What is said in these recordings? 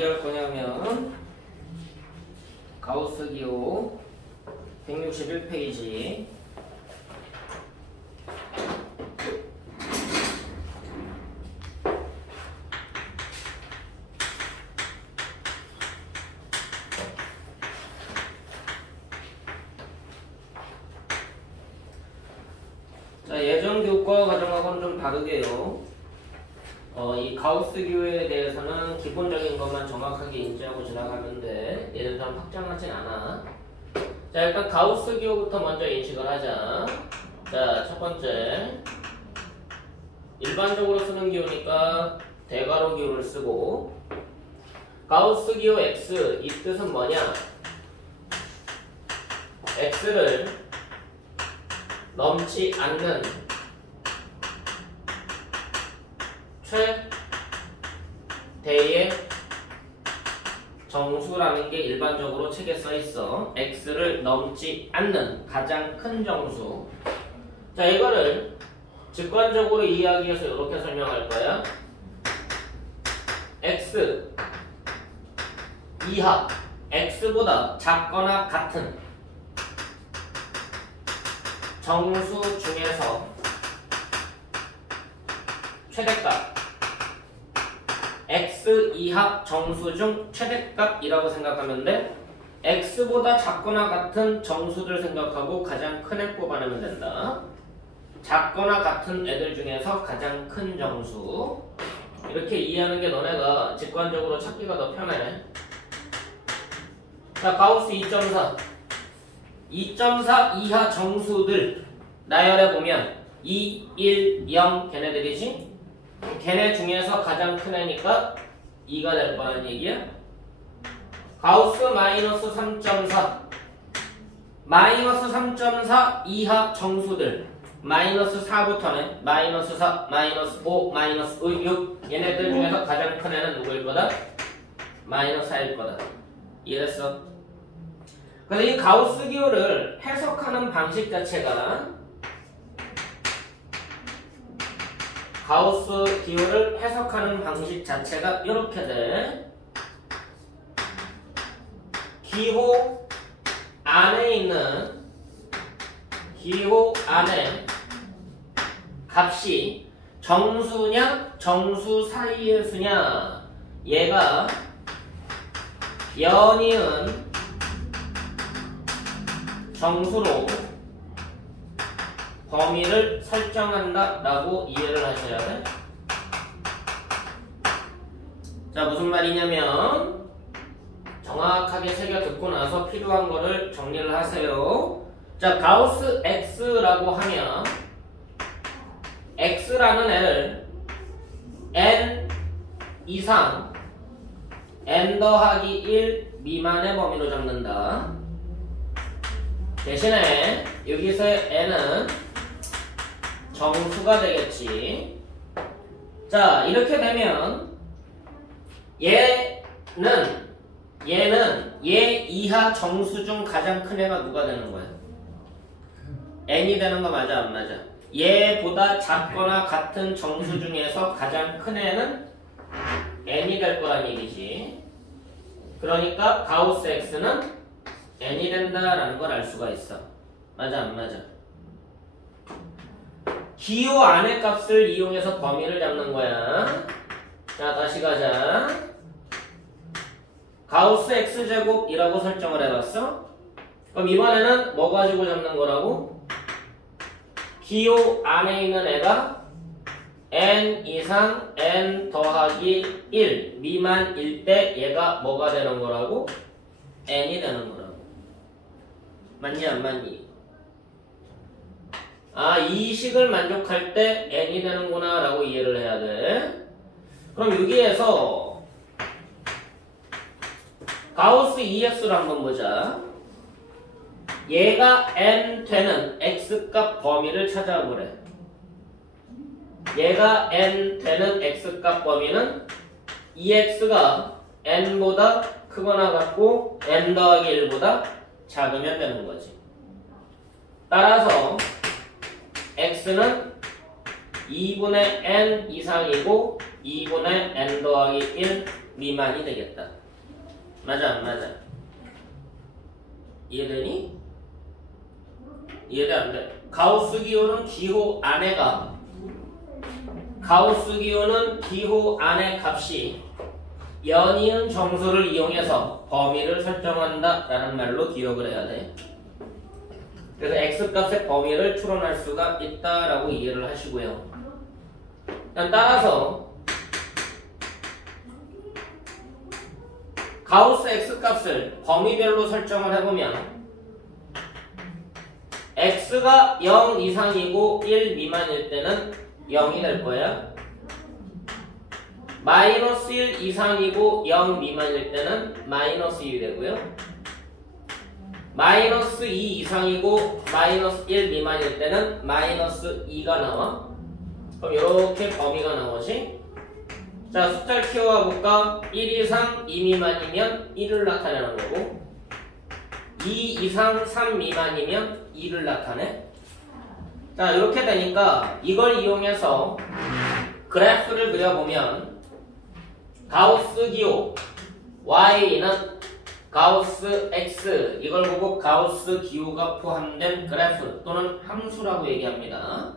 어디 할 거냐면 가우스 기호 161페이지 자, 예전 교과 과정하고는 좀 다르게요. 이 가우스 기호에 대해서는 기본적인 것만 정확하게 인지하고 지나가면 돼. 예를 들어 확장하진 않아. 자, 일단 가우스 기호부터 먼저 인식을 하자. 자, 첫 번째 일반적으로 쓰는 기호니까 대괄호 기호를 쓰고, 가우스 기호 X 이 뜻은 뭐냐? X를 넘지 않는 최대의 정수라는 게 일반적으로 책에 써 있어. X를 넘지 않는 가장 큰 정수. 자, 이거를 직관적으로 이해하기 위해서 이렇게 설명할 거야. X 이하, X보다 작거나 같은 정수 중에서 최대값, X 이하 정수 중 최대값이라고 생각하면 돼. X보다 작거나 같은 정수들 생각하고 가장 큰 애 뽑아내면 된다. 작거나 같은 애들 중에서 가장 큰 정수. 이렇게 이해하는 게 너네가 직관적으로 찾기가 더 편해. 자, 가우스 2.4 2.4 이하 정수들 나열해보면 2, 1, 0 걔네들이지? 걔네 중에서 가장 큰 애니까 2가 될 거라는 얘기야. 가우스 마이너스 3.4 마이너스 3.4 이하 정수들 마이너스 4부터는 마이너스 4, 마이너스 5, 마이너스 6 얘네들 중에서 가장 큰 애는 누구일 거다? 마이너스 4일 거다. 이해됐어? 그래서 이 가우스 기호를 해석하는 방식 자체가 가우스 기호를 해석하는 방식 자체가 이렇게 돼. 기호 안에 있는 기호 안에 값이 정수냐 정수 사이의 수냐, 얘가 연이은 정수로 범위를 설정한다 라고 이해를 하셔야 돼. 자, 무슨 말이냐면 정확하게 새겨 듣고 나서 필요한 거를 정리를 하세요. 자, 가우스 X라고 하면 X라는 애를 n 이상 n 더하기 1 미만의 범위로 잡는다. 대신에 여기서의 n은 정수가 되겠지. 자, 이렇게 되면 얘는 얘 이하 정수 중 가장 큰 애가 누가 되는 거야? n이 되는 거 맞아 안 맞아? 얘보다 작거나 같은 정수 중에서 가장 큰 애는 n이 될 거란 얘기지. 그러니까 가우스 x는 n이 된다라는 걸 알 수가 있어. 맞아 안 맞아? 기호 안의 값을 이용해서 범위를 잡는 거야. 자, 다시 가자. 가우스 x제곱이라고 설정을 해봤어. 그럼 이번에는 뭐 가지고 잡는 거라고? 기호 안에 있는 애가 n 이상 n 더하기 1 미만일 때 얘가 뭐가 되는 거라고? n이 되는 거라고. 맞니 안 맞니? 아, 이 식을 만족할 때 n이 되는구나 라고 이해를 해야 돼. 그럼 여기에서 가우스 EX를 한번 보자. 얘가 n 되는 x값 범위를 찾아보래. 얘가 n 되는 x값 범위는 EX가 n보다 크거나 같고 n 더하기 1보다 작으면 되는 거지. 따라서 x는 2분의 n 이상이고 2분의 n 더하기 1 미만이 되겠다. 맞아 안 맞아? 이해되니? 이해돼 안 돼? 가우스 기호는 기호 안에가 가우스 기호는 기호 안의 값이 연이은 정수를 이용해서 범위를 설정한다 라는 말로 기억을 해야 돼. 그래서 x값의 범위를 추론할 수가 있다라고 이해를 하시고요. 따라서 가우스 x값을 범위별로 설정을 해보면 x가 0 이상이고 1 미만일 때는 0이 될 거야. 마이너스 1 이상이고 0 미만일 때는 마이너스 1이 되고요. 마이너스 2 이상이고 마이너스 1 미만일 때는 마이너스 2가 나와. 그럼 이렇게 범위가 나오지. 자, 숫자를 키워가 볼까? 1 이상 2 미만이면 1을 나타내는 거고 2 이상 3 미만이면 2를 나타내. 자, 이렇게 되니까 이걸 이용해서 그래프를 그려보면 가우스 기호 y는 가우스 x 이걸 보고 가우스 기호가 포함된 그래프 또는 함수라고 얘기합니다.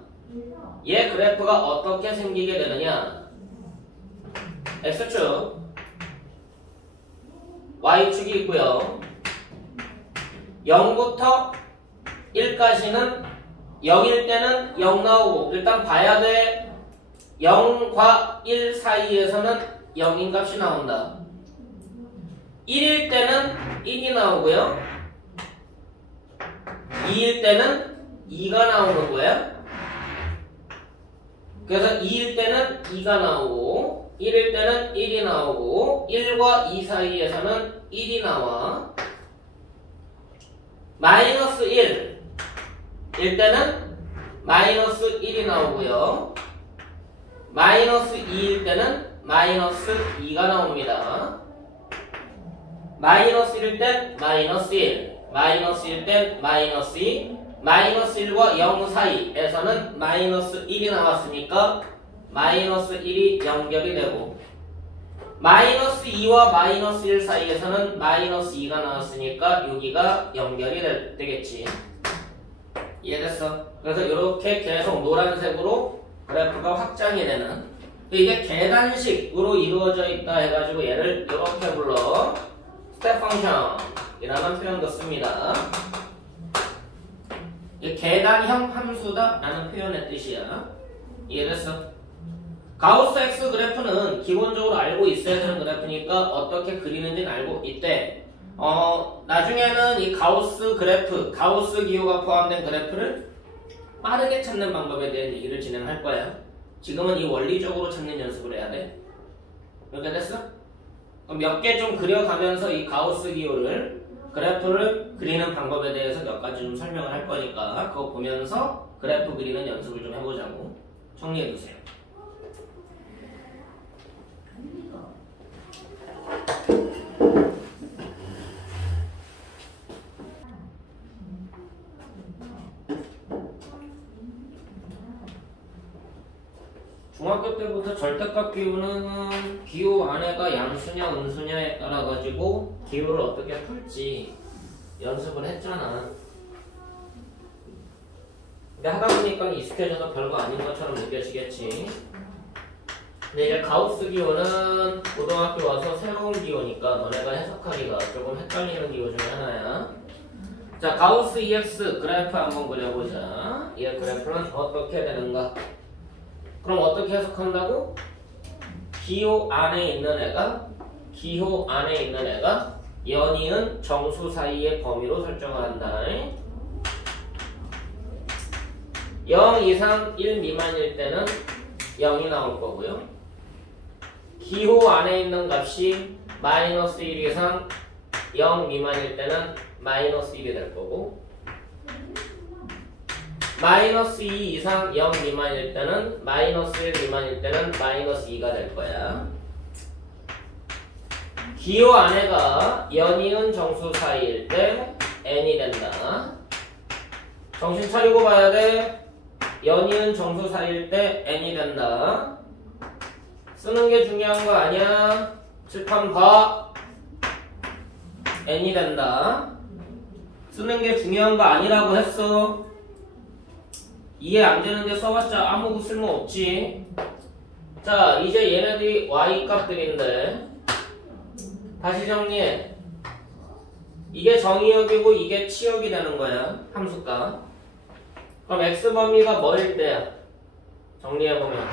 얘 그래프가 어떻게 생기게 되느냐? x축 y축이 있고요. 0부터 1까지는 0일 때는 0 나오고 일단 봐야 돼. 0과 1 사이에서는 0인 값이 나온다. 1일 때는 1이 나오고요. 2일 때는 2가 나오는 거야. 그래서 2일 때는 2가 나오고 1일 때는 1이 나오고 1과 2 사이에서는 1이 나와. 마이너스 1일 때는 마이너스 1이 나오고요. 마이너스 2일 때는 마이너스 2가 나옵니다. 마이너스 1일 땐 마이너스 1, 마이너스 1일 땐 마이너스 2, 마이너스 1과 0 사이에서는 마이너스 1이 나왔으니까 마이너스 1이 연결이 되고 마이너스 2와 마이너스 1 사이에서는 마이너스 2가 나왔으니까 여기가 연결이 되겠지. 이해됐어? 그래서 이렇게 계속 노란색으로 그래프가 확장이 되는 이게 계단식으로 이루어져 있다 해가지고 얘를 이렇게 불러 스텝 펑션이라는 표현도 씁니다. 이게 계단형 함수다 라는 표현의 뜻이야. 이해됐어? 가우스 X 그래프는 기본적으로 알고 있어야 되는 그래프니까 어떻게 그리는지는 알고 있대. 나중에는 이 가우스 그래프, 가우스 기호가 포함된 그래프를 빠르게 찾는 방법에 대한 얘기를 진행할 거야. 지금은 이 원리적으로 찾는 연습을 해야 돼. 이렇게 됐어? 그럼 몇 개 좀 그려가면서 이 가우스 기호를 그래프를 그리는 방법에 대해서 몇 가지 좀 설명을 할 거니까 그거 보면서 그래프 그리는 연습을 좀 해보자고. 정리해두세요. 중학교 때부터 절대값 기호는 기호 안에가 양수냐 음수냐에 따라 가지고 기호를 어떻게 풀지 연습을 했잖아. 근데 하다 보니까 익숙해져서 별거 아닌 것처럼 느껴지겠지. 근데 이제 가우스 기호는 고등학교 와서 새로운 기호니까 너네가 해석하기가 조금 헷갈리는 기호 중에 하나야. 자, 가우스 EX 그래프 한번 그려보자. 이 그래프는 어떻게 되는가? 그럼 어떻게 해석한다고? 기호 안에 있는 애가 연이은 정수 사이의 범위로 설정을 한다. 0 이상 1 미만일 때는 0이 나올 거고요. 기호 안에 있는 값이 마이너스 1 이상 0 미만일 때는 마이너스 1이 될 거고 마이너스 2 이상 0 미만일 때는 마이너스 1 미만일 때는 마이너스 2가 될 거야. 기호 안에가 연이은 정수 사이일 때 n이 된다. 정신 차리고 봐야 돼. 연이은 정수 사이일 때 n이 된다. 쓰는 게 중요한 거 아니야. 칠판 봐. n이 된다. 쓰는 게 중요한 거 아니라고 했어. 이해 안 되는데 써봤자 아무 쓸모 없지. 자, 이제 얘네들이 y 값들인데 다시 정리해. 이게 정의역이고 이게 치역이 되는 거야. 함수값. 그럼 x 범위가 뭐일 때야? 정리해보면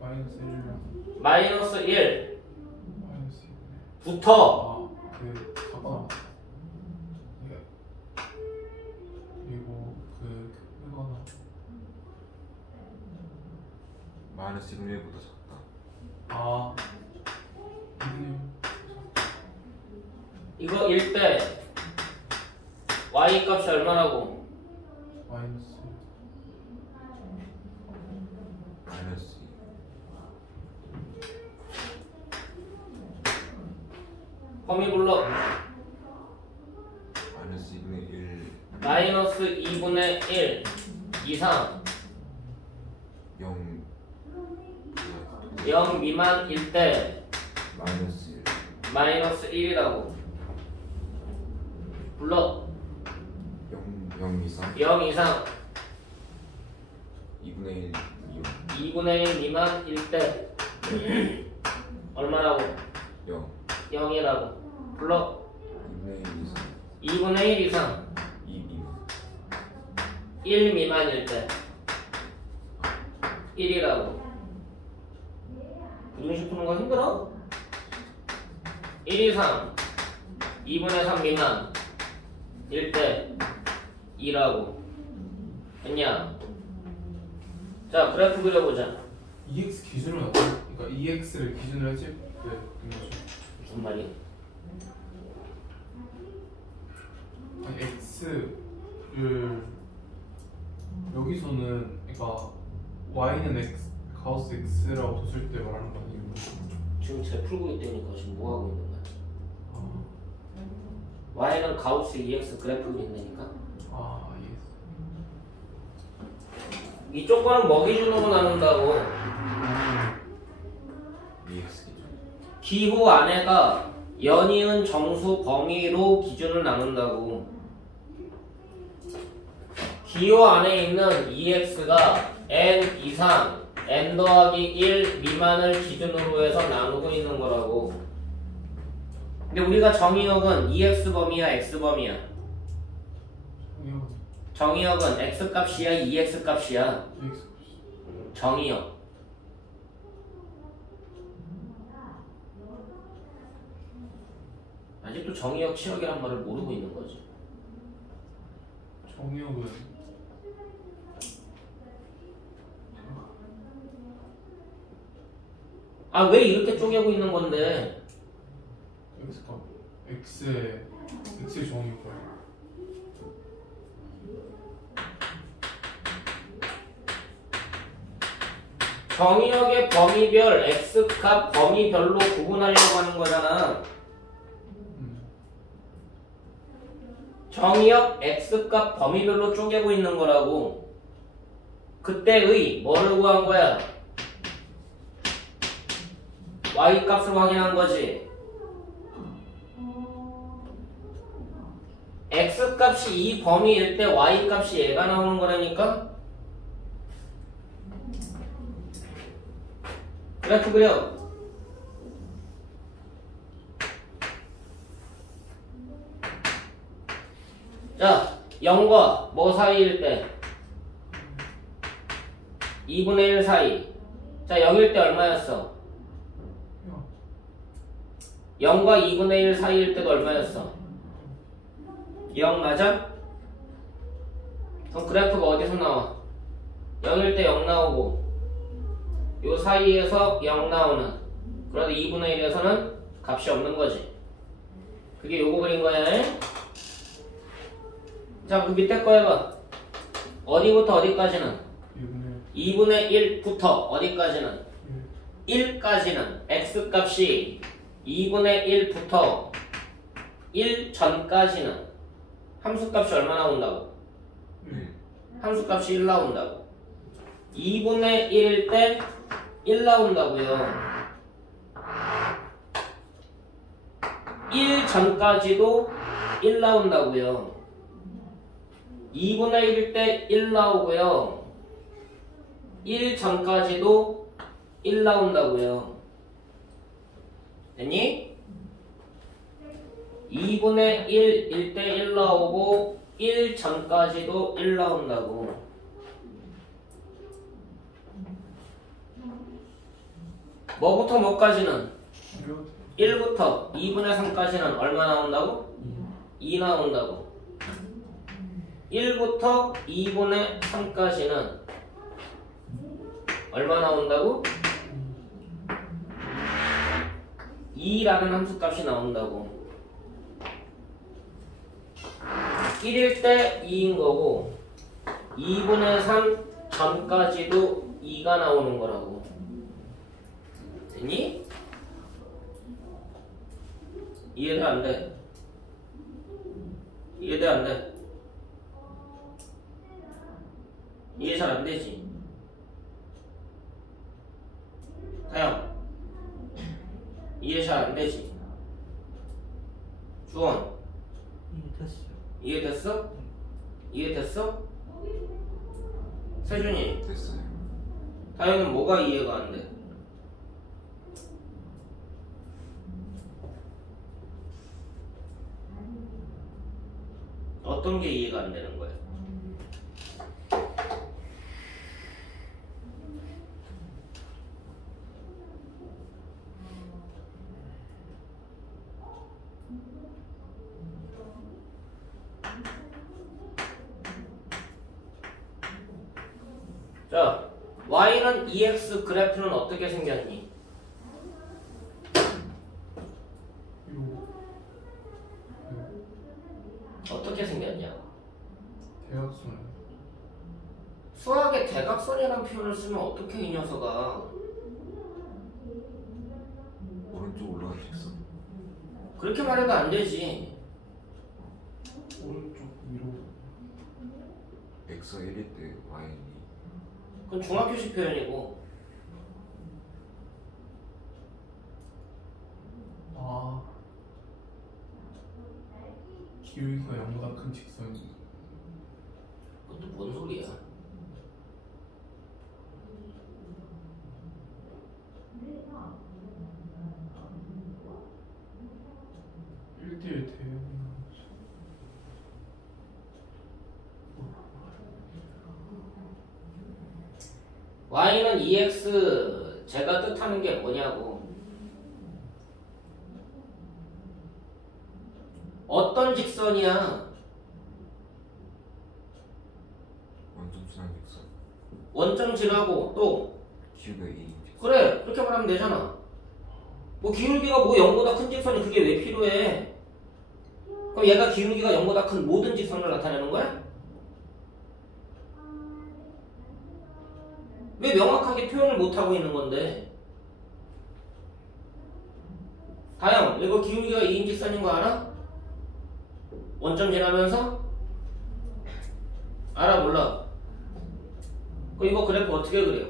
마이너스 1이랑 마이너스 1 마이너스 1 부터 잠깐만 그리고 크거나 마이너스 1분의 1보다 작다. 아 이거 1 때 y 값이 얼마라고? 마이너스 마이너스 범위 불러. 마이너스 2분의 1 마이너스 2분의 1 이상 0 0 미만일 때 마이너스 1 마이너스 1이라고 불러. 0 이상 0 이상 2분의 1 2분의 1 미만일 때 얼마라고? 0 0이라고 불러. 2분의 1 이상 2분의 1 이상 2 미만 1 미만일 때 1이라고. 부등식 푸는 거 힘들어? 1 이상 2분의 3 미만일 때 2라고 했냐? 자, 그래프 그려보자. EX 기준으로 나와. 그러니까 EX를 기준으로 해지 네, 무슨 말이야? 아니 X를 여기서는 그러니까 Y는 X 가우스 X라고 뒀을 때 말하는 거 아니에요? 지금 잘 풀고 있다니까 지금 뭐 하고 있는 거야? 아, y는 가우스 EX 그래프 그린다니까. 예. 이쪽 거는 뭐 기준으로 나눈다고? EX 기준 기호 안에가 연이은 정수 범위로 기준을 나눈다고. 기호 안에 있는 EX가 n 이상 n 더하기 1 미만을 기준으로 해서 나누고 있는 거라고. 근데 우리가 정의역은 EX 범위야, X 범위야? 정의역은 X 값이야, EX 값이야? EX 정의역. 아직도 정의역, 치역이란 말을 모르고 있는 거지. 정의역은 아, 왜 이렇게 쪼개고 있는 건데? X가 X의 정의역이야. 정의역의 범위별 X값 범위별로 구분하려고 하는 거잖아. 정의역 X값 범위별로 쪼개고 있는 거라고. 그때의 뭐를 구한 거야? Y값을 확인한 거지. X값이 이 범위일 때 Y값이 얘가 나오는 거라니까? 그래프 그려. 자, 0과 뭐 사이일 때? 2분의 1 사이. 자, 0일 때 얼마였어? 0과 2분의 1 사이일 때도 얼마였어? 0 맞아? 그럼 그래프가 어디서 나와? 0일 때 0 나오고 요 사이에서 0 나오는, 그래도 2분의 1에서는 값이 없는 거지. 그게 요거 그린 거야. 자, 그 밑에 거 해봐. 어디부터 어디까지는? 2분의 1부터 어디까지는? 1까지는 x값이 2분의 1부터 1 전까지는 함수값이 얼마 나온다고? 함수값이 1 나온다고. 2분의 1일 때 1 나온다고요. 1 전까지도 1 나온다고요. 2분의 1일 때 1 나오고요. 1 전까지도 1 나온다고요. 됐니? 2분의 1일 때 1 나오고 1 전까지도 1 나온다고. 뭐부터 뭐까지는? 1부터 2분의 3까지는 얼마 나온다고? 2 나온다고. 1부터 2분의 3까지는 얼마 나온다고? 2라는 함수값이 나온다고. 1일 때 2인 거고 2분의 3 전까지도 2가 나오는 거라고. 됐니? 이해돼 안 돼? 이해돼 안 돼? 이해 잘 안 되지? 다영 이해 잘 안 되지? 주원 이해됐어? 이해됐어? 세준이 됐어요. 다영은 뭐가 이해가 안 돼? 어떤 게 이해가 안 되는 거야? 자, y는 2x 그래프는 어떻게 생겼니? 어떻게 생겼냐? 대각선. 수학에 대각선이라는 표현을 쓰면 어떻게 이 녀석아? 오른쪽 올라가 있어. 그렇게 말해도 안 되지. 오른쪽 위로. x가 1일 때 y는 2. 그건 중학교식 표현이고. 아. 기울기가 0보다 큰 직선이. 그것도 뭔 소리야? 일대일 대응. y는 2x 제가 뜻하는 게 뭐냐고. 어떤 직선이야? 원점 지난 직선. 원점 지나고 또 기울기가 2인 직선. 그래 그렇게 말하면 되잖아. 뭐 기울기가 뭐 0보다 큰 직선이 그게 왜 필요해? 그럼 얘가 기울기가 0보다 큰 모든 직선을 나타내는 거야? 왜 명확하게 표현을 못하고 있는 건데? 다영, 이거 기울기가 2인 직선인 거 알아? 원점 지나면서? 알아 몰라? 그럼 이거 그래프 어떻게 그려?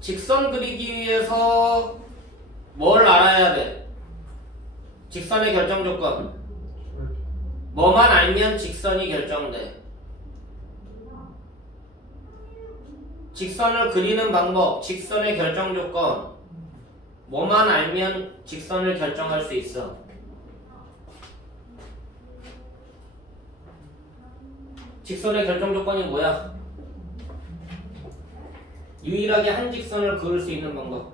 직선 그리기 위해서 뭘 알아야 돼? 직선의 결정 조건. 뭐만 알면 직선이 결정돼. 직선을 그리는 방법, 직선의 결정 조건. 뭐만 알면 직선을 결정할 수 있어. 직선의 결정 조건이 뭐야? 유일하게 한 직선을 그을 수 있는 방법.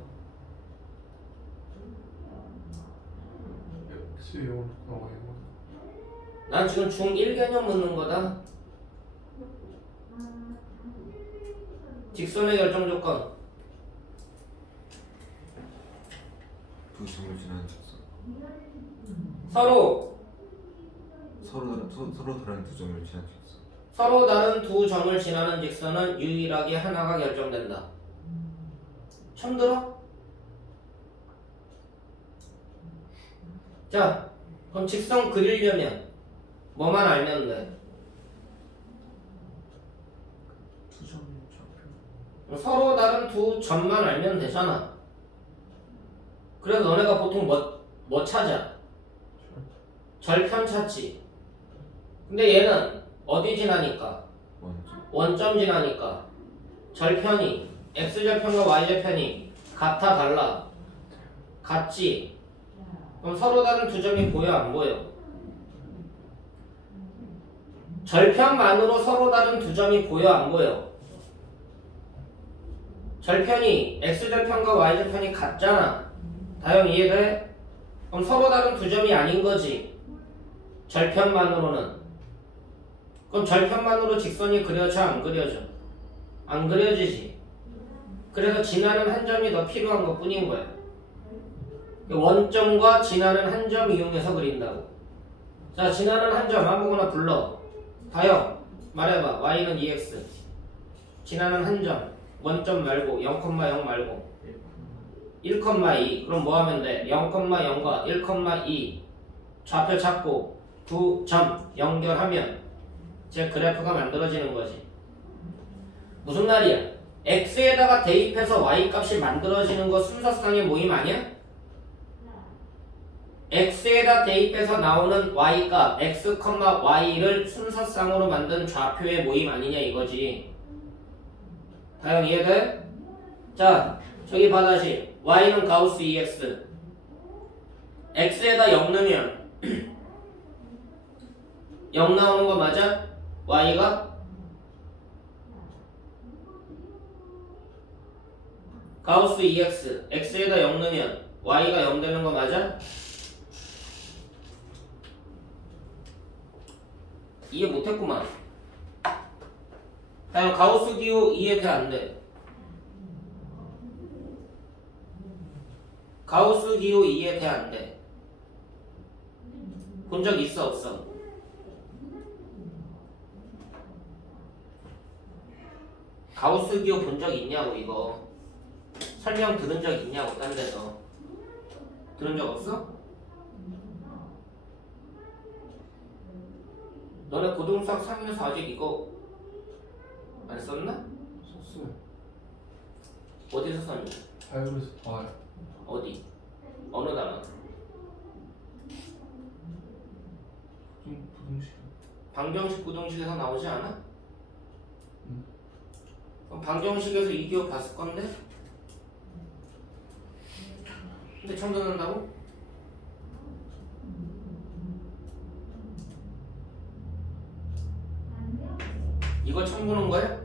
X 0으로 나와요. 난 지금 중1 개념 묻는 거다. 직선의 결정 조건. 두 점을 지나는 직선. 서로 다른 두 점을 지나는 직선. 서로 다른 두 점을 지나는 직선은 유일하게 하나가 결정된다. 처음 들어? 자, 그럼 직선 그리려면 뭐만 알면 돼? 서로 다른 두 점만 알면 되잖아. 그래서 너네가 보통 뭐 찾아? 절편 찾지. 근데 얘는 어디 지나니까? 원점 지나니까 절편이 x절편과 y절편이 같아 달라? 같지? 그럼 서로 다른 두 점이 보여 안 보여? 절편만으로 서로 다른 두 점이 보여 안 보여? 절편이 x절편과 y절편이 같잖아. 다영 이해돼? 그럼 서로 다른 두 점이 아닌 거지. 절편만으로는. 그럼 절편만으로 직선이 그려져 안 그려져? 안 그려지지. 그래서 지나는 한 점이 더 필요한 것 뿐인 거야. 원점과 지나는 한 점 이용해서 그린다고. 자, 지나는 한 점 아무거나 불러. 다영 말해봐. y는 2x. 지나는 한 점. 원점 말고 0,0 말고 1,2. 그럼 뭐 하면 돼? 0,0과 1,2 좌표 찾고 두 점 연결하면 제 그래프가 만들어지는 거지. 무슨 말이야? x에다가 대입해서 y 값이 만들어지는 거 순서상의 모임 아니야? x에다 대입해서 나오는 y 값 x, y를 순서상으로 만든 좌표의 모임 아니냐 이거지. 다영 이해돼? 자, 저기 봐 다시. y는 가우스 2x. x에다 0 넣으면 0 나오는 거 맞아? y가 가우스 2x. x에다 0 넣으면 y가 0 되는 거 맞아? 이해 못했구만. 다음 가우스 기호 이해 돼 안 돼? 가우스 기호 이해 돼 안 돼? 본 적 있어 없어? 가우스 기호 본 적 있냐고 이거. 설명 들은 적 있냐고 딴 데서. 들은 적 없어? 너네 고등수학 3에서 아직 이거 안 썼나? 썼어요. 어디서 썼니? 자율에서 봐요. 어디? 어느 단어? 부등식. 방정식 부등식에서 나오지 않아? 응. 그럼 방정식에서 이 기호 봤을 건데? 근데 처음 듣는다고? 이거 처음 보는 거야?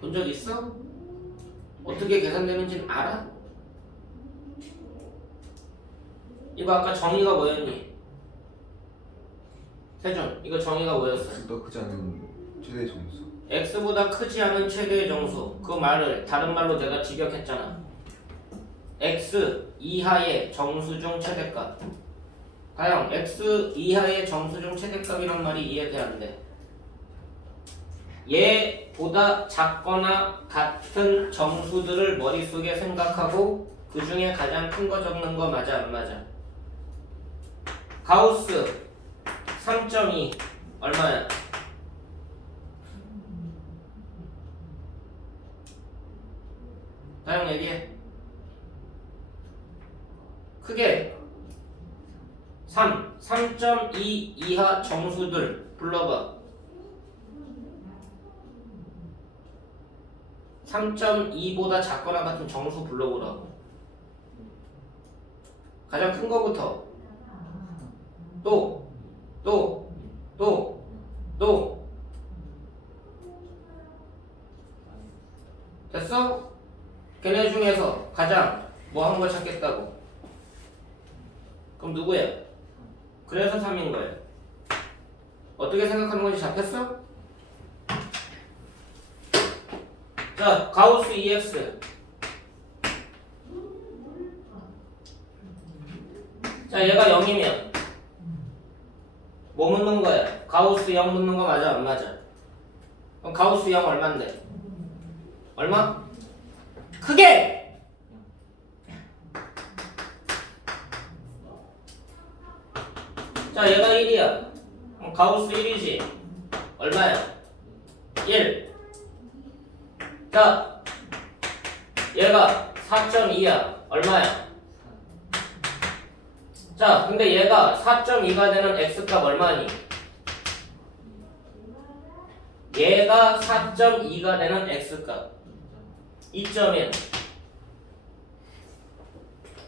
본 적 있어? 어떻게 계산되는지는 알아? 이거 아까 정의가 뭐였니? 세준, 이거 정의가 뭐였어? x보다 크지 않은 최대 정수. x보다 크지 않은 최대의 정수. 그 말을 다른 말로 내가 직역했잖아. x 이하의 정수 중 최대값. 다영, x 이하의 정수 중 최대값이란 말이 이해돼 안 돼? 얘보다 작거나 같은 정수들을 머릿속에 생각하고 그 중에 가장 큰 거 적는 거 맞아 안 맞아? 가우스 3.2 얼마야? 다영 얘기해. 크게 3.2 이하 정수들 불러봐. 3.2보다 작거나 같은 정수 불러보라고. 가장 큰 거부터. 또. 됐어? 걔네 중에서 가장 뭐 한 걸 찾겠다고. 그럼 누구야? 그래서 3인 거예요. 어떻게 생각하는 건지 잡혔어? 자, 가우스 EX. 자, 얘가 0이면 뭐 묻는 거야? 가우스 0 묻는 거 맞아 안 맞아? 그럼 가우스 0 얼만데? 얼마? 크게! 자, 얘가 1이야. 그럼 가우스 1이지. 얼마야? 1. 자, 얘가 4.2야. 얼마야? 자, 근데 얘가 4.2가 되는 x값 얼마니? 얘가 4.2가 되는 x값 2.1.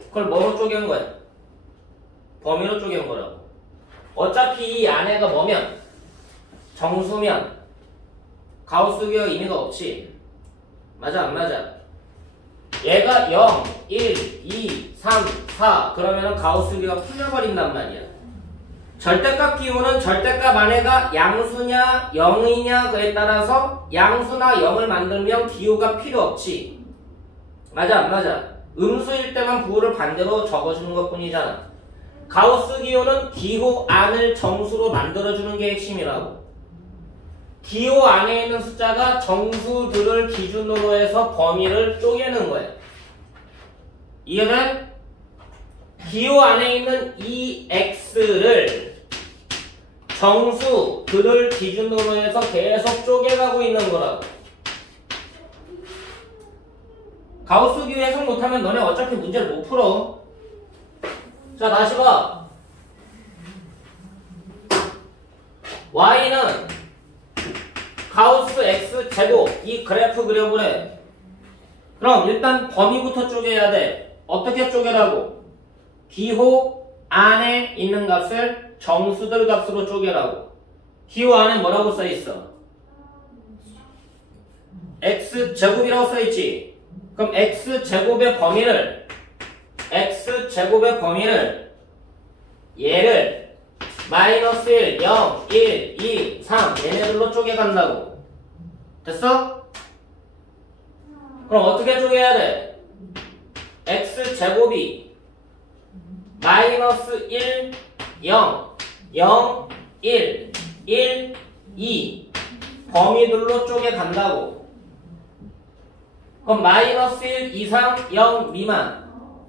그걸 뭐로 쪼갠 거야? 범위로 쪼갠 거라고. 어차피 이 안에가 뭐면 정수면 가우스 기호 의미가 없지. 맞아 안 맞아? 얘가 0, 1, 2, 3, 4 그러면은 가우스 기호가 풀려버린단 말이야. 절대값 기호는 절대값 안에가 양수냐 0이냐 그에 따라서 양수나 0을 만들면 기호가 필요 없지. 맞아 안 맞아? 음수일 때만 부호를 반대로 적어주는 것 뿐이잖아. 가우스 기호는 기호 안을 정수로 만들어주는 게 핵심이라고. 기호 안에 있는 숫자가 정수들을 기준으로 해서 범위를 쪼개는 거야. 이해돼? 기호 안에 있는 이 x를 정수들을 기준으로 해서 계속 쪼개가고 있는 거라고. 가우스 기호 해석 못하면 너네 어차피 문제를 못 풀어. 자, 다시 봐. y는 가우스 x 제곱 이 그래프 그려보래. 그럼 일단 범위부터 쪼개야 돼. 어떻게 쪼개라고? 기호 안에 있는 값을 정수들 값으로 쪼개라고. 기호 안에 뭐라고 써있어? x 제곱이라고 써있지. 그럼 x 제곱의 범위를 얘를 마이너스 1, 0, 1, 2, 3 얘네들로 쪼개간다고. 됐어? 그럼 어떻게 쪼개야 돼? x 제곱이 마이너스 1, 0, 0, 1, 1, 2 범위들로 쪼개간다고. 그럼 마이너스 1 이상 0 미만.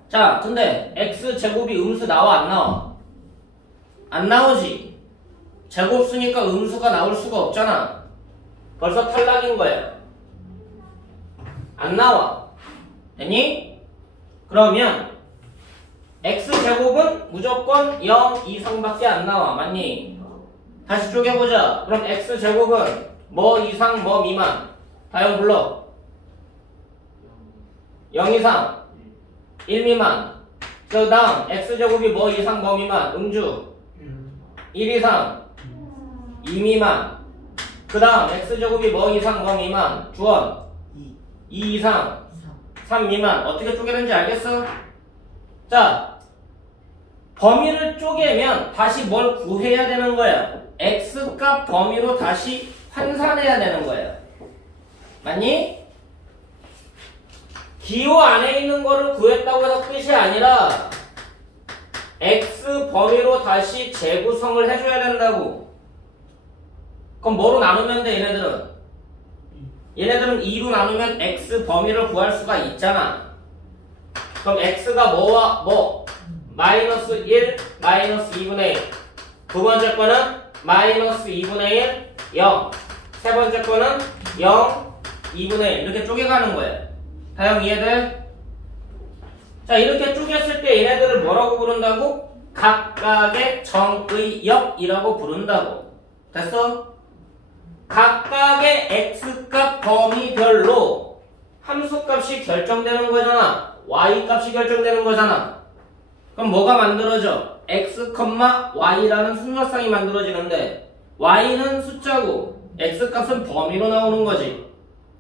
자, 근데 x 제곱이 음수 나와 안 나와? 안 나오지. 제곱수니까 음수가 나올 수가 없잖아. 벌써 탈락인 거야. 안 나와. 됐니? 그러면 x제곱은 무조건 0 이상밖에 안 나와. 맞니? 다시 쪼개보자. 그럼 x제곱은 뭐 이상 뭐 미만. 다영 불러. 0 이상 1 미만. 그 다음 x제곱이 뭐 이상 뭐 미만. 음주 1 이상 2 미만. 그 다음 x제곱이 뭐 이상 뭐 미만. 주원 2 이상 3 미만. 어떻게 쪼개는지 알겠어? 자, 범위를 쪼개면 다시 뭘 구해야 되는 거야. x값 범위로 다시 환산해야 되는 거야. 맞니? 기호 안에 있는 거를 구했다고 해서 끝이 아니라 x 범위로 다시 재구성을 해줘야 된다고. 그럼 뭐로 나누면 돼 얘네들은? 얘네들은 2로 나누면 x 범위를 구할 수가 있잖아. 그럼 x가 뭐와 뭐? 마이너스 1, 마이너스 2분의 1. 두 번째 거는 마이너스 2분의 1, 0. 세 번째 거는 0, 2분의 1. 이렇게 쪼개가는 거야. 다영 이해돼? 자, 이렇게 쪼갰을 때 얘네들을 뭐라고 부른다고? 각각의 정의역이라고 부른다고. 됐어? 각각의 x값 범위별로 함수값이 결정되는 거잖아. y값이 결정되는 거잖아. 그럼 뭐가 만들어져? x, y라는 순서상이 만들어지는데 y는 숫자고 x값은 범위로 나오는 거지.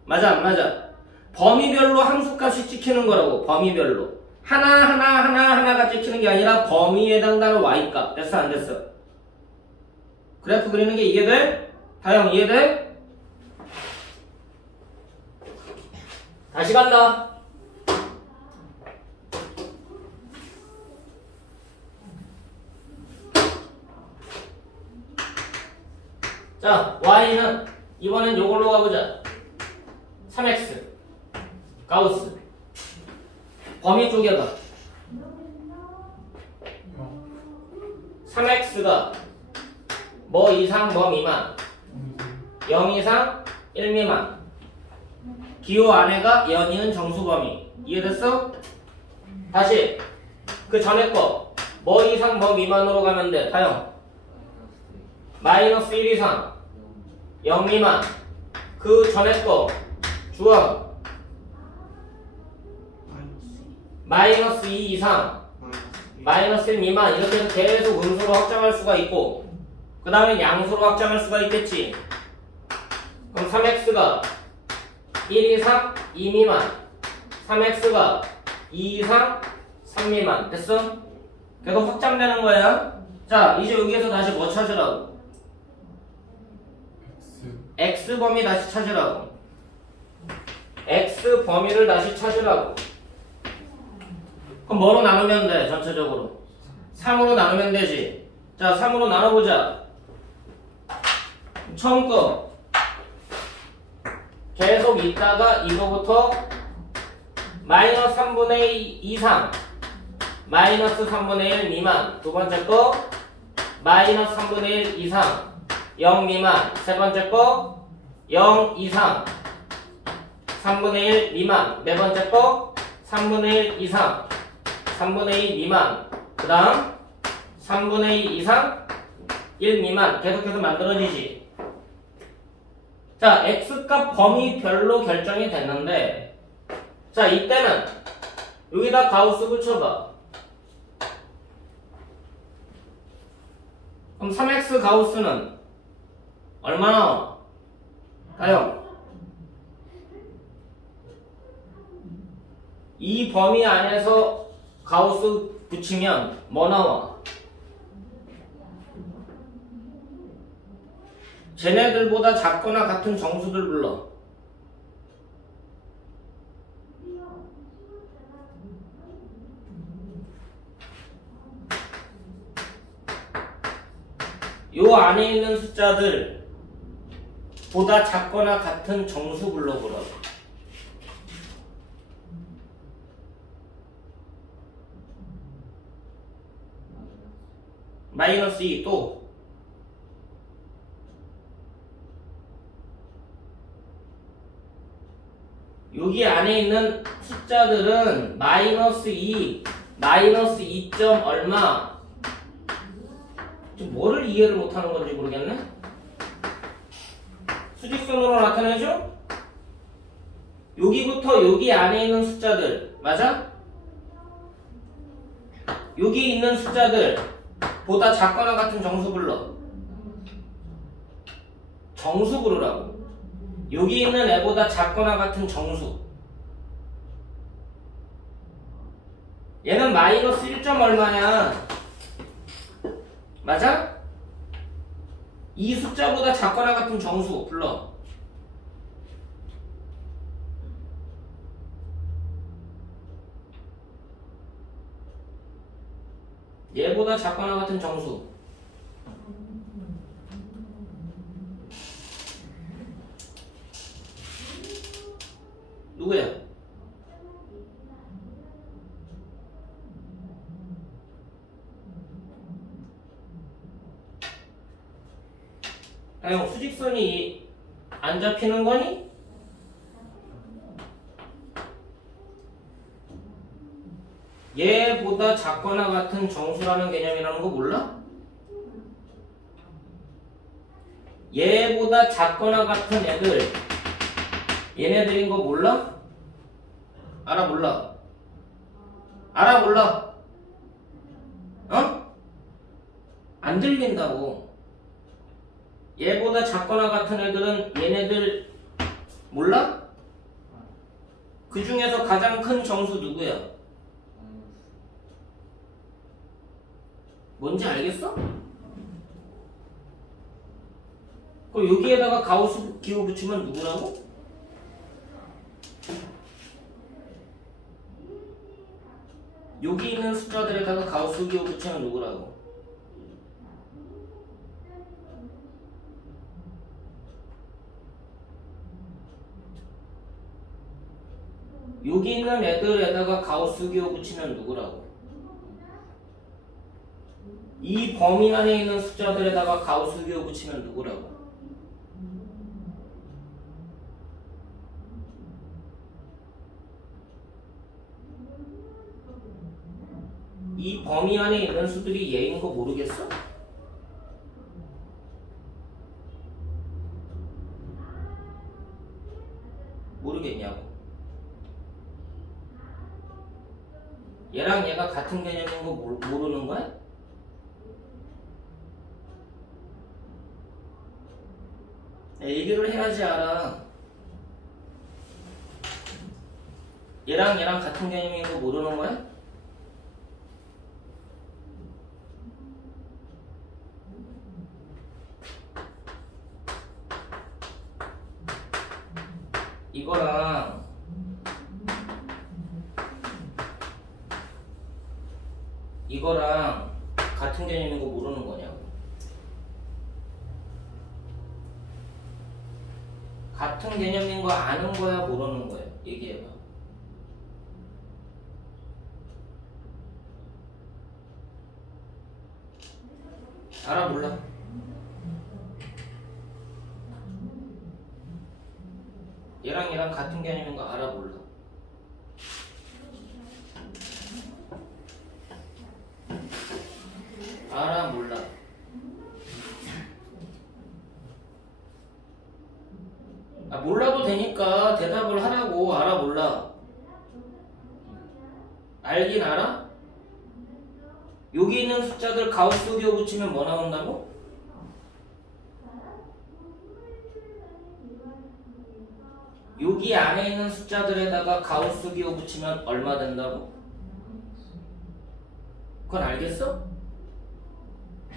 맞아 안 맞아? 범위별로 함수값이 찍히는 거라고. 범위별로 하나가 찍히는 게 아니라 범위에 해당하는 y값. 됐어 안 됐어? 그래프 그리는 게 이해돼? 다영 이해돼? 다시 간다. 자, y는 이번엔 요걸로 가보자. 3x 가우스 범위 쪼개봐. 3x가 뭐 이상 뭐 미만. 0 이상 1 미만. 기호 안에가 연이은 정수 범위. 이해됐어? 다시 그 전에 거 뭐 이상 뭐 미만으로 가면 돼. 다영. 마이너스 1 이상 0 미만. 그 전에 거 주어 마이너스 2 이상 마이너스 1 미만. 이렇게 해서 계속 음수로 확장할 수가 있고, 그 다음에 양수로 확장할 수가 있겠지. 그럼 3x가 1 이상 2 미만, 3x가 2 이상 3 미만. 됐어? 계속 확장되는 거야. 자, 이제 여기에서 다시 뭐 찾으라고? x 범위 다시 찾으라고. x 범위를 다시 찾으라고. 그럼 뭐로 나누면 돼? 전체적으로 3으로 나누면 되지. 자, 3으로 나눠보자. 처음 거 계속 있다가 이거부터 마이너스 3분의 2 이상 마이너스 3분의 1 미만. 두 번째 거 마이너스 3분의 1 이상 0 미만. 세 번째 거 0 이상 3분의 1 미만. 네 번째 거 3분의 1 이상 3분의 2 미만. 그 다음 3분의 2 이상 1 미만. 계속해서 만들어지지. 자, x값 범위별로 결정이 됐는데, 자, 이때는 여기다 가우스 붙여봐. 그럼 3x 가우스는 얼마 나와? 가요. 이 범위 안에서 가우스 붙이면 뭐 나와? 쟤네들보다 작거나 같은 정수들 불러. 요 안에 있는 숫자들 보다 작거나 같은 정수 불러보라고. 마이너스 2 또 여기 안에 있는 숫자들은 마이너스 2, 마이너스 2. 얼마. 지금 뭐를 이해를 못하는 건지 모르겠네. 수직선으로 나타내죠? 여기부터 여기 안에 있는 숫자들 맞아? 여기 있는 숫자들 보다 작거나 같은 정수 불러. 정수 부르라고. 여기 있는 애보다 작거나 같은 정수. 얘는 마이너스 1. 얼마냐? 맞아? 이 숫자보다 작거나 같은 정수 불러. 얘보다 작거나 같은 정수. 누구야? 형, 수직선이 안 잡히는 거니? 얘보다 작거나 같은 정수라는 개념이라는 거 몰라? 얘보다 작거나 같은 애들, 얘네들인 거 몰라? 알아 몰라? 알아 몰라? 어? 안 들린다고. 얘보다 작거나 같은 애들은 얘네들 몰라? 그 중에서 가장 큰 정수 누구야? 뭔지 알겠어? 그럼 여기에다가 가우스 기호 붙이면 누구라고? 여기 있는 숫자들에다가 가우스 기호 붙이면 누구라고? 여기 있는 애들에다가 가우스 기호 붙이면 누구라고? 이 범위 안에 있는 숫자들에다가 가우스 기호 붙이면 누구라고? 이 범위 안에 있는 수들이 얘인 거 모르겠어? 모르겠냐고. 얘랑 얘가 같은 개념인 거 모르는 거야? 얘기를 해야지 알아. 얘랑 얘랑 같은 개념인 거 모르는 거야? 이거랑 같은 개념인 거 모르는 거냐고. 같은 개념인 거 아는 거야, 모르는 거야? 얘기해봐. 알아, 몰라? 얘랑 얘랑 같은 개념인 거 알아, 몰라? 알아, 몰라? 몰라도 되니까 대답을 하라고. 알아, 몰라? 알긴 알아? 여기 있는 숫자들 가우스 기호 붙이면 뭐 나온다고? 여기 안에 있는 숫자들에다가 가우스 기호 붙이면 얼마 된다고? 그건 알겠어?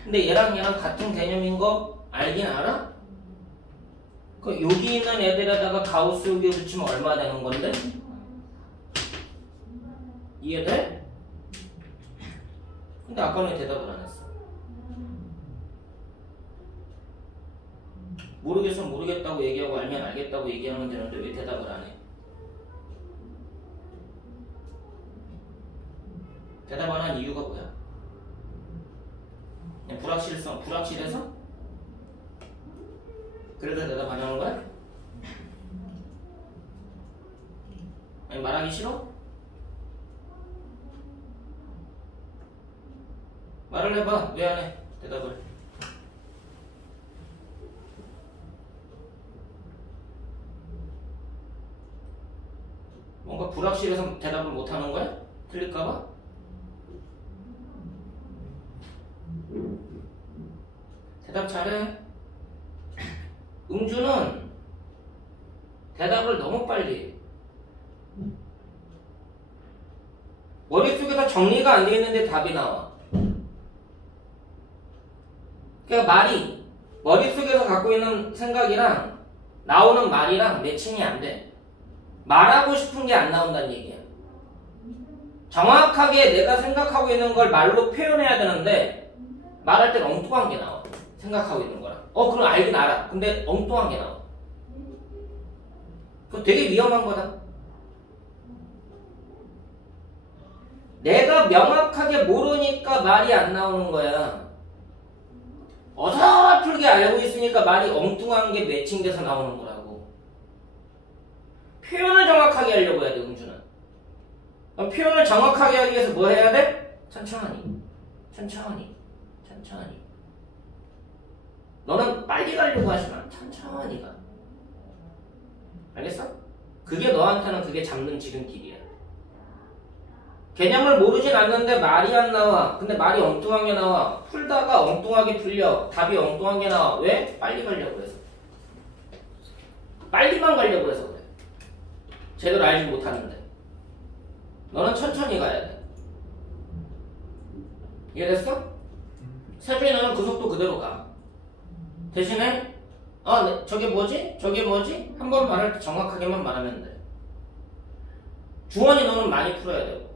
근데 얘랑 같은 개념인 거 알긴 알아? 그 여기 있는 애들에다가 가우스 기호 붙이면 얼마 되는 건데? 이해돼? 근데 아까는 왜 대답을 안 했어? 모르겠으면 모르겠다고 얘기하고 알면 알겠다고 얘기하면 되는데 왜 대답을 안 해? 대답 안 한 이유가 뭐야? 그냥 불확실해서? 그래서 대답 안 하는 거야? 아니 말하기 싫어? 말을 해봐. 왜 안 해? 대답을. 뭔가 불확실해서 대답을 못 하는 거야? 틀릴까봐? 대답 잘해. 음주는 대답을 너무 빨리 해. 머릿속에서 정리가 안 되어 있는데 답이 나와. 그러니까 말이 머릿속에서 갖고 있는 생각이랑 나오는 말이랑 매칭이 안 돼. 말하고 싶은 게 안 나온다는 얘기야. 정확하게 내가 생각하고 있는 걸 말로 표현해야 되는데 말할 땐 엉뚱한 게 나와. 생각하고 있는 거랑. 그럼 알긴 알아. 근데 엉뚱한 게 나와. 그거 되게 위험한 거다. 내가 명확하게 모르니까 말이 안 나오는 거야. 어설프게 알고 있으니까 말이 엉뚱한 게 매칭돼서 나오는 거라고. 표현을 정확하게 하려고 해야 돼, 음주는. 그럼 표현을 정확하게 하기 위해서 뭐 해야 돼? 천천히. 너는 빨리 가려고 하지만 천천히 가. 알겠어? 그게 너한테는 그게 잡는 지름길이야. 개념을 모르진 않는데 말이 안 나와. 근데 말이 엉뚱하게 나와. 풀다가 엉뚱하게 풀려. 답이 엉뚱하게 나와. 왜? 빨리 가려고 해서. 빨리만 가려고 해서 그래. 제대로 알지 못하는데. 너는 천천히 가야 돼. 이해됐어? 세준이 너는 그 속도 그대로 가. 대신에 네, 저게 뭐지? 한 번 말할 때 정확하게만 말하면 돼. 주원이 너는 많이 풀어야 되고.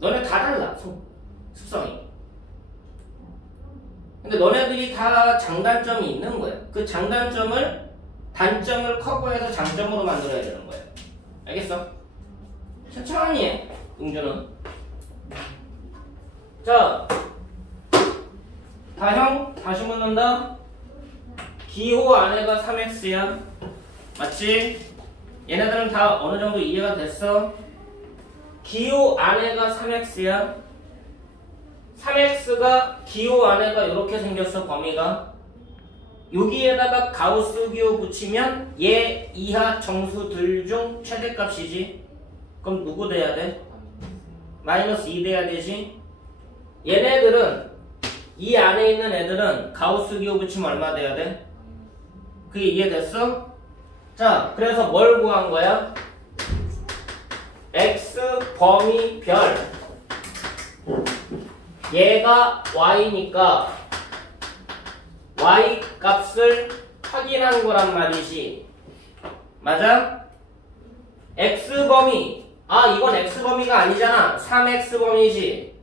너네 다 달라, 습성이. 근데 너네들이 다 장단점이 있는 거야. 그 장단점을 단점을 커버해서 장점으로 만들어야 되는 거야. 알겠어? 천천히 해, 음주는. 자, 다형 다시 묻는다. 기호 안에가 3x야. 맞지? 얘네들은 다 어느 정도 이해가 됐어? 기호 안에가 3x야. 3x가 기호 안에가 이렇게 생겼어. 범위가. 여기에다가 가우스 기호 붙이면 얘 이하 정수들 중 최대값이지. 그럼 누구 돼야 돼? 마이너스 2 돼야 되지. 얘네들은 이 안에 있는 애들은 가우스 기호 붙이면 얼마 돼야 돼? 그게 이해됐어? 자, 그래서 뭘 구한 거야? x 범위별 얘가 y니까 y 값을 확인한 거란 말이지. 맞아? x 범위, 아 이건 x 범위가 아니잖아. 3x 범위지.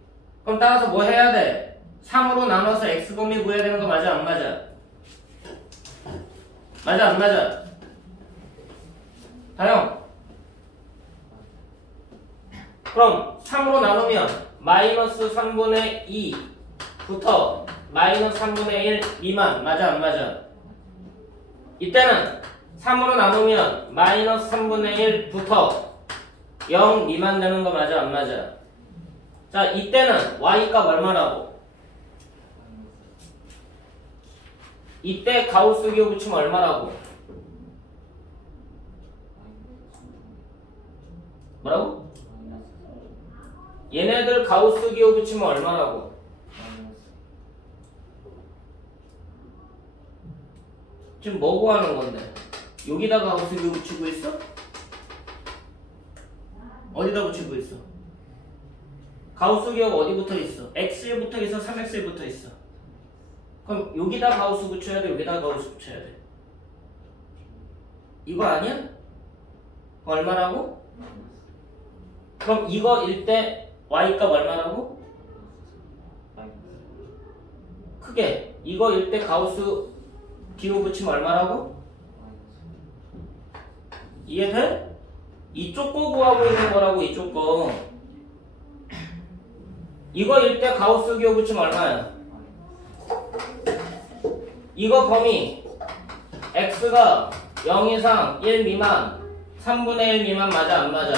그럼 따라서 뭐 해야 돼? 3으로 나눠서 x 범위 구해야 되는 거 맞아 안 맞아? 맞아 안 맞아? 다영. 그럼 3으로 나누면 마이너스 3분의 2부터 마이너스 3분의 1 미만. 맞아 안 맞아? 이때는 3으로 나누면 마이너스 3분의 1부터 0 미만 되는 거 맞아 안 맞아? 자, 이때는 y값 얼마라고? 이때 가우스 기호 붙이면 얼마라고? 뭐라고? 얘네들 가우스 기호 붙이면 얼마라고? 지금 뭐 구하는 건데? 여기다 가우스 기호 붙이고 있어? 어디다 붙이고 있어? 가우스 기호가 어디 붙어 있어? x에 붙어 있어? 3x에 붙어 있어? 그럼 여기다 가우스 붙여야 돼? 여기다 가우스 붙여야 돼? 이거 아니야? 얼마라고? 그럼 이거일 때 y값 얼마라고? 크게 이거일 때 가우스 기호 붙이면 얼마라고? 이해돼? 이쪽 거 구하고 있는 거라고. 이쪽 거 이거일 때 가우스 기호 붙이면 얼마야? 이거 범위 x가 0 이상 1 미만 3분의 1 미만 맞아 안 맞아?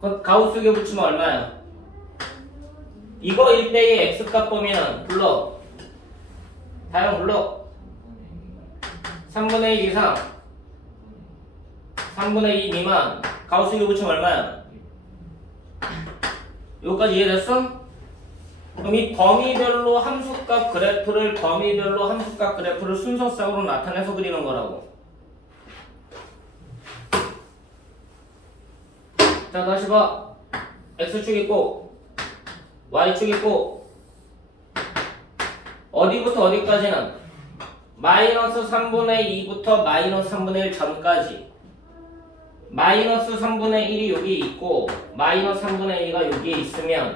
그 가우스 기호 붙이면 얼마야? 이거일 때의 x값 범위는 불러. 다영 불러. 3분의 1 이상 3분의 2 미만 가우스 기호 붙이면 얼마야? 여기까지 이해됐어? 그럼 이 범위별로 함수값 그래프를 순서쌍으로 나타내서 그리는 거라고. 자, 다시 봐. x축 있고 y축 있고 어디부터 어디까지는 마이너스 3분의 2부터 마이너스 3분의 1 전까지. 마이너스 3분의 1이 여기 있고 마이너스 3분의 2가 여기에 있으면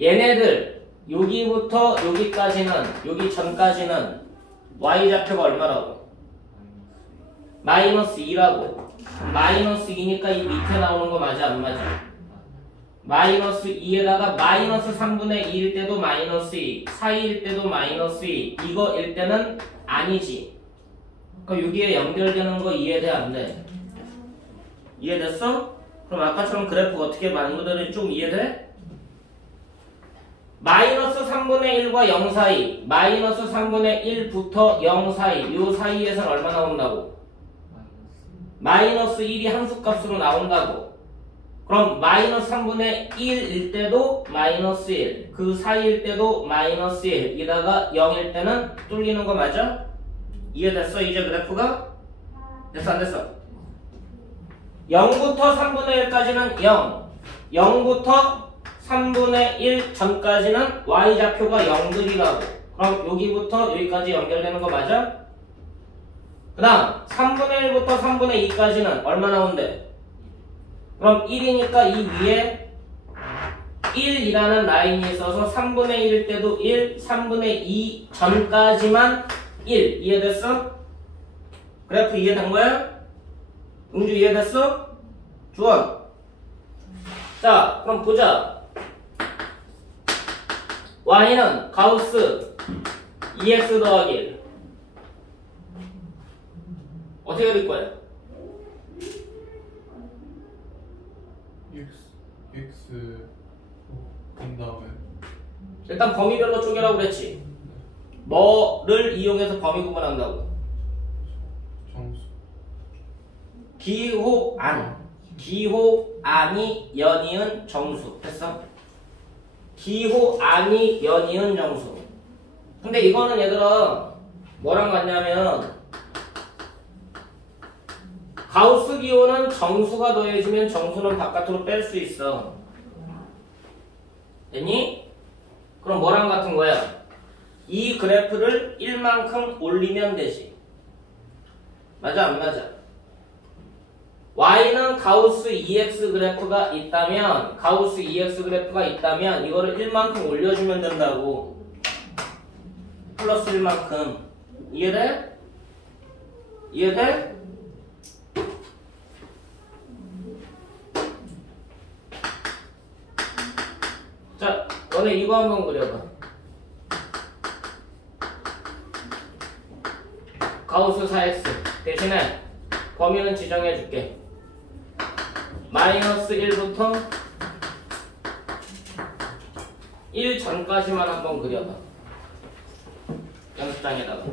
얘네들 여기부터 여기까지는, 여기 전까지는 y좌표가 얼마라고? 마이너스 2라고. 마이너스 2니까 이 밑에 나오는 거 맞아 안 맞아? 마이너스 2에다가 마이너스 3분의 2일 때도 마이너스 2, 4일 때도 마이너스 2, 이거일 때는 아니지. 그럼 여기에 연결되는 거 이해돼 안 돼? 이해됐어? 그럼 아까처럼 그래프 어떻게 만들어야 좀 이해돼? 마이너스 3분의 1과 0 사이, 마이너스 3분의 1부터 0 사이, 요 사이에서는 얼마 나온다고? 마이너스 1이 함수값으로 나온다고. 그럼 마이너스 3분의 1일 때도 마이너스 1, 그 사이일 때도 마이너스 1, 이다가 0일 때는 뚫리는 거 맞아? 이해됐어? 이제 그래프가? 됐어 안 됐어? 0부터 3분의 1까지는 0, 0부터 3분의 1 전까지는 y좌표가 0들이라고. 그럼 여기부터 여기까지 연결되는 거 맞아? 그 다음 3분의 1부터 3분의 2까지는 얼마 나온대? 그럼 1이니까 이 위에 1이라는 라인이 있어서 3분의 1일 때도 1, 3분의 2 전까지만 1. 이해됐어? 그래프 이해된 거야? 응주 이해됐어? 주원. 자, 그럼 보자. y는 가우스 2x 더하기 1. 어떻게 될 거야? 일단 범위별로 쪼개라고 그랬지. 뭐를 이용해서 범위 구분한다고? 정수. 기호 안. 기호 아니 연이은 정수. 됐어? 기호 아니 연이은 정수. 근데 이거는 얘들아 뭐랑 같냐면 가우스 기호는 정수가 더해지면 정수는 바깥으로 뺄 수 있어. 됐니? 그럼 뭐랑 같은 거야? 이 그래프를 1만큼 올리면 되지. 맞아 안 맞아? y는 가우스 2x 그래프가 있다면 가우스 2x 그래프가 있다면 이거를 1만큼 올려주면 된다고. 플러스 1만큼. 이해돼? 이해돼? 자, 너네 이거 한번 그려봐. 가우스 4x 대신에 범위는 지정해줄게. 마이너스 1부터 1 전까지만 한번 그려봐. 연습장에다가.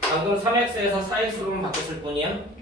방금 3x에서 4x로만 바꿨을 뿐이야.